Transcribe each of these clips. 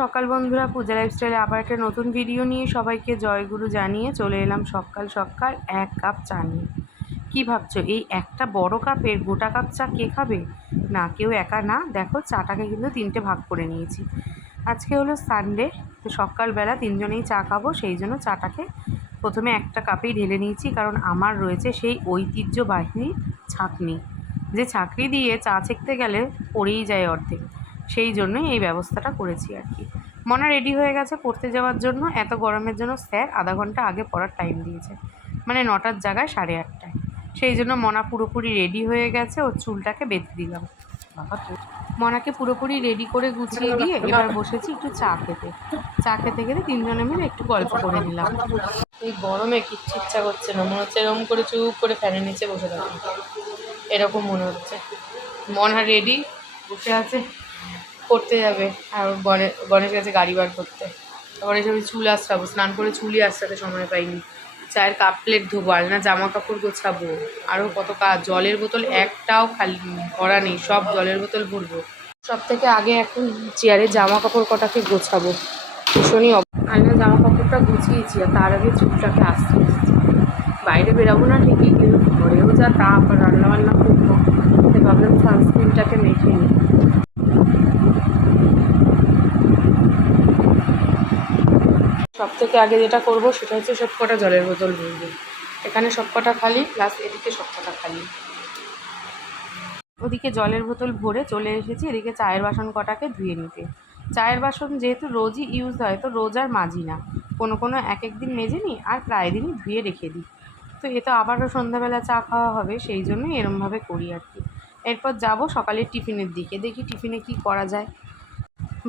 সকাল বন্ধুরা, পূজা লাইফস্টাইলে আবার একটা নতুন ভিডিও নিয়ে সবাইকে জয়গুরু জানিয়ে চলে এলাম সকাল সকাল 1 কাপ চা নিয়ে। কী ভাবছো, এই একটা বড় কাপের গোটা কাপ চা কে খাবে? না, কেউ একা না। দেখো, চাটাকে কিন্তু 3টে ভাগ করে নিয়েছি। আজকে হলো সানডে, তো সকালবেলা 3জনেই চা খাবো, সেই জন্য চাটাকে প্রথমে একটা কাপেই ঢেলে নিয়েছি। কারণ আমার রয়েছে সেই ঐতিহ্যবাহী ছাঁকনি, যে ছাঁকনি দিয়ে চা ছেঁকতে গেলে পড়েই যায় অর্ধেক। সেই জন্যই এই ব্যবস্থাটা করেছি আর কি। মনা রেডি হয়ে গেছে পড়তে যাওয়ার জন্য। এত গরমের জন্য স্যার আধা ঘন্টা আগে পড়ার টাইম দিয়েছে, মানে 9টার জায়গায় 8:30টায়। সেই জন্য মনা পুরোপুরি রেডি হয়ে গেছে। ওর চুলটাকে বেঁধে দিলাম। মনাকে পুরোপুরি রেডি করে গুছিয়ে দিয়ে এবার বসেছি একটু চা খেতে। চা খেতে খেতে 3জনে মিলে একটু গল্প করে নিলাম। এই গরমে কিচ্ছু ইচ্ছা করছে না, মনে হচ্ছে এরকম করে চুপ করে ফ্যানের নিচে বসে থাকি, এরকম মনে হচ্ছে। মনা রেডি বসে আছে, করতে যাবে। আর গণেশ গেছে গাড়ি বার করতে। গণেশ আমি চুল আঁচড়াবো, স্নান করে চুলই আঁচড়াতে সময় পাইনি। চায়ের কাপ প্লেট ধোবো, আলনা জামা কাপড় গোছাবো, আরও কত কাজ। জলের বোতল একটাও খালি ভরা নেই, সব জলের বোতল ভরবো। সব থেকে আগে এখন চেয়ারে জামা কাপড় কটাকে গোছাবো। ভীষণই আলনা জামা কাপড়টা গুছিয়েছি, আর তার আগে চুলটাকে আসতে বাইরে বেরাবো না ঠিকই, কিন্তু ঘরেও যা তাপ, আর রান্নাবান্না করবো, তাই ভাবলাম সানস্ক্রিনটাকে মেখে নিই। সব থেকে আগে যেটা করবো সেটা হচ্ছে সব কটা জলের বোতল ভরবো। এখানে সব কটা খালি, প্লাস এদিকে সব কটা খালি। ওদিকে জলের বোতল ভরে চলে এসেছি এদিকে চায়ের বাসন কটাকে ধুয়ে নিতে। চায়ের বাসন যেহেতু রোজই ইউজ হয়, তো রোজ আর মাজি না, কোনো এক দিন মেজে নিই, আর প্রায় দিনই ধুয়ে রেখে দিই। তো এ তো আবারও সন্ধ্যাবেলা চা খাওয়া হবে, সেই জন্যই এরমভাবে করি আর কি। এরপর যাব সকালের টিফিনের দিকে, দেখি টিফিনে কি করা যায়।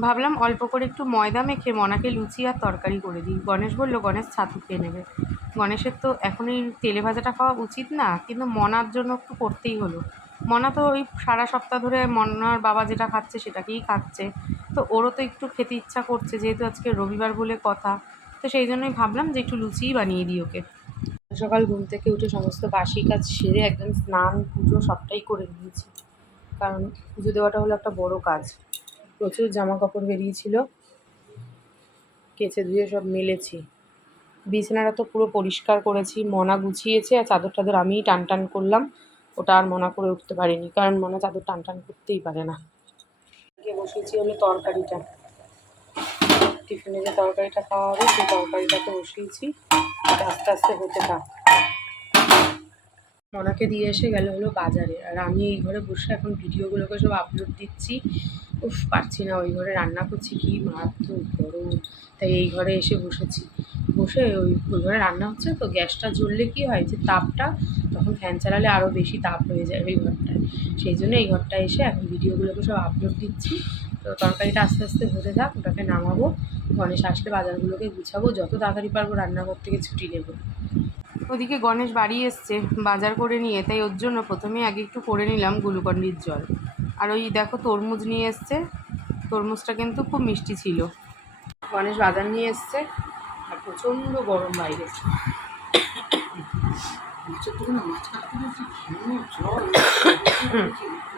ভাবলাম অল্প করে একটু ময়দা মেখে মনাকে লুচি আর তরকারি করে দিই। গণেশ বলল গণেশ ছাতু খেয়ে নেবে। গণেশের তো এখন এই তেলে ভাজাটা খাওয়া উচিত না, কিন্তু মনার জন্য একটু করতেই হলো। মনা তো ওই সারা সপ্তাহ ধরে মনার বাবা যেটা খাচ্ছে সেটাকেই খাচ্ছে, তো ওরও তো একটু খেতে ইচ্ছা করছে, যেহেতু আজকে রবিবার বলে কথা। তো সেই জন্যই ভাবলাম যে একটু লুচিই বানিয়ে দিই ওকে। সকাল ঘুম থেকে উঠে সমস্ত বাসি কাজ সেরে একদম স্নান পুজো সবটাই করে নিয়েছি, কারণ পুজো দেওয়াটা হলো একটা বড় কাজ। প্রচুর জামা কাপড় বেরিয়েছিল, কেচে ধুয়ে সব মেলেছি। বিছানাটা তো পুরো পরিষ্কার করেছি, মনা গুছিয়েছে, আর চাদর টাদর আমিই টান করলাম। ওটা আর মনা করে উঠতে পারিনি, কারণ মনা চাদর টান করতেই পারে না। বসিয়েছি হলো তরকারিটা, টিফিনে যে তরকারিটা খাওয়া হবে সেই তরকারিটাকে বসিয়েছি, আস্তে আস্তে হতে থাক। মনাকে দিয়ে এসে গেল হলো বাজারে, আর আমি এই ঘরে বসে এখন ভিডিওগুলোকে সব আপলোড দিচ্ছি। পারছি না, ওই ঘরে রান্না করছি, কি মারাত্মক গরম, তাই এই ঘরে এসে বসেছি। বসে ওই ঘরে রান্না হচ্ছে, তো গ্যাসটা জ্বললে কি হয় যে তাপটা, তখন ফ্যান চালালে আরও বেশি তাপ হয়ে যায় ওই ঘরটায়। সেই জন্য এই ঘরটায় এসে এখন ভিডিওগুলোকে সব আপলোড দিচ্ছি। তো তরকারিটা আস্তে আস্তে হতে থাক, ওটাকে নামাবো। গণেশ আসলে বাজারগুলোকে গুছাবো, যত তাড়াতাড়ি পারবো রান্নাঘর থেকে ছুটি নেবো। ওদিকে গণেশ বাড়ি এসছে বাজার করে নিয়ে, তাই ওর জন্য প্রথমে আগে একটু করে নিলাম গ্লুকন্ডির জল। আর ওই দেখো তরমুজ নিয়ে এসছে, তরমুজটা কিন্তু খুব মিষ্টি ছিল। গণেশ বাজার নিয়ে এসছে, আর প্রচণ্ড গরম বাইরে।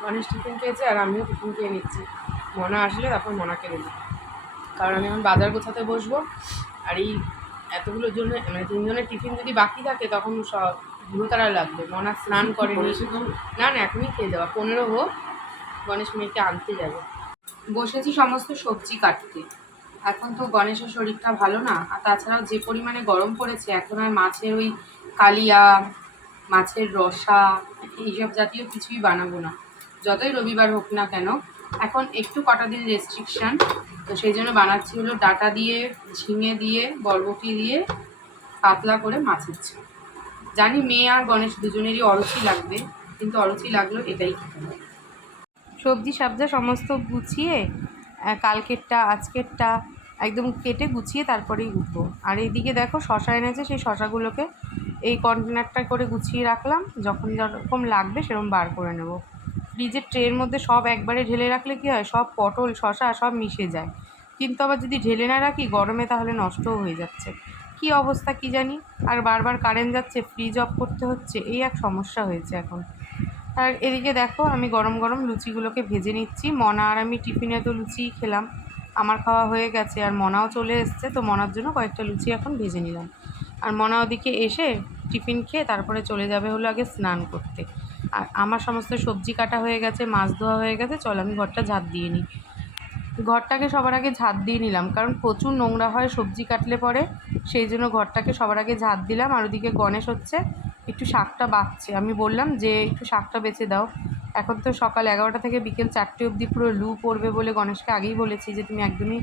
গণেশ টিফিন খেয়েছে, আর আমিও টিফিন খেয়ে নিচ্ছি। মনা আসলে তারপর মনাকে দেবো, কারণ আমি এখন বাজার গোছাতে বসবো। আর এই এতগুলোর জন্য, মানে 3জনের টিফিন যদি বাকি থাকে তখন সব তারা লাগবে। মনা স্নান করেনি, না এখনই খেয়ে যাওয়া, 15 হোক, গণেশ মেয়েকে আনতে যাবে। বসেছি সমস্ত সবজি কাটতে। এখন তো গণেশের শরীরটা ভালো না, আর তাছাড়াও যে পরিমাণে গরম পড়েছে, এখন আর মাছের ওই কালিয়া, মাছের রসা, এইসব জাতীয় কিছুই বানাবো না, যতই রবিবার হোক না কেন। এখন একটু কটা দিন রেস্ট্রিকশান, তো সেই জন্য বানাচ্ছি হলো ডাটা দিয়ে, ঝিঙে দিয়ে, বরবটি দিয়ে পাতলা করে মাছের ঝোল। জানি মেয়ে আর গণেশ দুজনেরই অরুচি লাগবে, কিন্তু অরুচি লাগলেও এটাই খেতে হবে। সবজি সবজা সমস্ত গুছিয়ে, কালকেরটা আজকেরটা একদম কেটে গুছিয়ে তারপরেই উঠবো। আর এইদিকে দেখো শশা এনেছে, সেই শশাগুলোকে এই কন্টেনারটা করে গুছিয়ে রাখলাম, যখন যেরকম লাগবে সেরকম বার করে নেব। ফ্রিজের ট্রের মধ্যে সব একবারে ঢেলে রাখলে কী হয়, সব পটল শশা সব মিশে যায়, কিন্তু আবার যদি ঢেলে না রাখি গরমে তাহলে নষ্টও হয়ে যাচ্ছে। কি অবস্থা কি জানি, আর বারবার কারেন্ট যাচ্ছে, ফ্রিজ অফ করতে হচ্ছে, এই এক সমস্যা হয়েছে এখন। আর এদিকে দেখো আমি গরম গরম লুচিগুলোকে ভেজে নিচ্ছি। মনা আর আমি টিফিনে তো লুচিই খেলাম, আমার খাওয়া হয়ে গেছে আর মনাও চলে এসছে, তো মনার জন্য কয়েকটা লুচি এখন ভেজে নিলাম। আর মনা ওদিকে এসে টিফিন খেয়ে তারপরে চলে যাবে হলো আগে স্নান করতে। আর আমার সমস্ত সবজি কাটা হয়ে গেছে, মাছ ধোয়া হয়ে গেছে, চল আমি ঘরটা ঝাঁট দিয়ে নিই। ঘরটাকে সবার আগে ঝাঁট দিয়ে নিলাম, কারণ প্রচুর নোংরা হয় সবজি কাটলে পরে, সেই জন্য ঘরটাকে সবার আগে ঝাঁট দিলাম। আর ওদিকে গণেশ হচ্ছে একটু শাকটা বাছছে, আমি বললাম যে একটু শাকটা বেছে দাও। এখন তো সকাল 11টা থেকে বিকেল 4টে অবধি পুরো লু পড়বে বলে গণেশকে আগেই বলেছি যে তুমি একদমই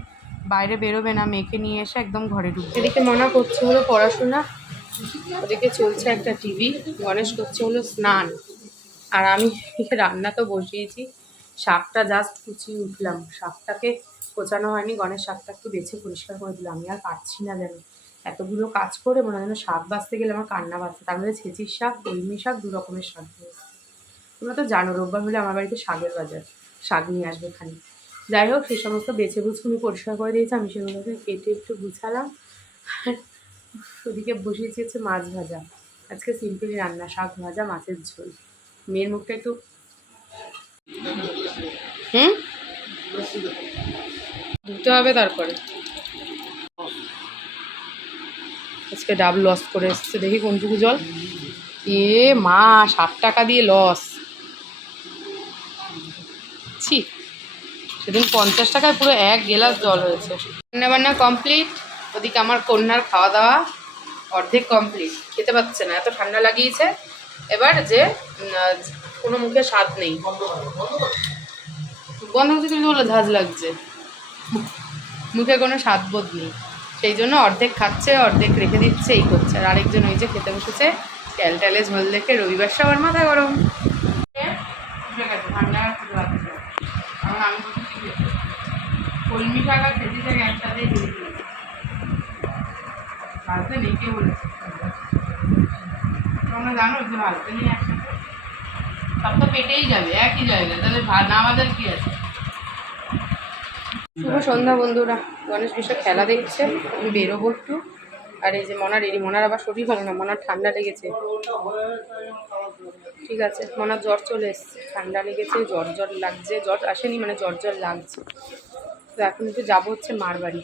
বাইরে বেরোবে না, মেয়েকে নিয়ে এসে একদম ঘরে ঢুকবে। এদিকে মনা করছে হলো পড়াশোনা, ওদিকে চলছে একটা টিভি, গণেশ করছে হলো স্নান, আর আমি রান্না তো বসিয়েছি। শাকটা জাস্ট কুচিয়ে উঠলাম, শাকটাকে কোচানো হয়নি, গণেশ শাকটা একটু বেছে পরিষ্কার করে দিলাম। আমি আর পারছি না যেন, এতগুলো কাজ করে মনে হয় যেন শাক বাছতে গেলে আমার কান্না বাজছে। তার মধ্যে ছেঁচির শাক, কলমি শাক, 2 রকমের শাক দিয়েছে। তোমরা তো জানো রোববার হলে আমার বাড়িতে শাকের বাজার, শাক নিয়ে আসবে খানি। যাই হোক, সেই সমস্ত বেছে বুঝকুনি পরিষ্কার করে দিয়েছে, আমি সেগুলোকে কেটে একটু গুছালাম। ওদিকে বসিয়েছি হচ্ছে মাছ ভাজা, আজকে সিম্পলি রান্না, শাক ভাজা, মাছের ঝোল। মেয়ের মুখটা একটু ধুতে হবে, তারপরে আজকে ডাব লস করে এসছে, দেখি কোনটুকু জল। এ মা, 7 টাকা দিয়ে লস। ছি, সেদিন 50 টাকায় পুরো 1 গ্লাস জল হয়েছে। রান্নাবান্না কমপ্লিট, ওদিকে আমার কন্যার খাওয়া দাওয়া অর্ধেক কমপ্লিট, খেতে পাচ্ছে না, এত ঠান্ডা লাগিয়েছে। এবার যে কোনো মুখে স্বাদ নেই, বন্ধ করতে তুমি বলো ঝাঁজ লাগছে, মুখে কোনো স্বাদবোধ নেই। সেই জন্য অর্ধেক খাচ্ছে, অর্ধেক রেখে দিচ্ছে, এই করছে। আর আরেকজন ওই যে খেতে বসেছে, ট্যালে ঝোল দেখে রবিবার সবার মাথা গরম। ঠান্ডা কারণ আমি কলমি শাক আর ছেঁচি শাক একসাথেই দিয়ে দিয়েছি, ভাজতে নেই কে বলেছে, তোমরা জানো যে ভাজতে নেই একসাথে, সব তো পেটেই যাবে একই জায়গায়, তাহলে না ভাজার কি আছে। শুভ সন্ধ্যা বন্ধুরা, গণেশ বিষয় খেলা দেখছে, আমি বেরোবো একটু। আর এই যে মনার আবার শরীর ভালো না, মনার ঠান্ডা লেগেছে। ঠিক আছে, মনার জ্বর চলে এসছে, ঠান্ডা লেগেছে, জ্বর লাগছে, জ্বর আসেনি মানে জ্বর লাগছে। তো এখন একটু যাবো হচ্ছে মার বাড়ি।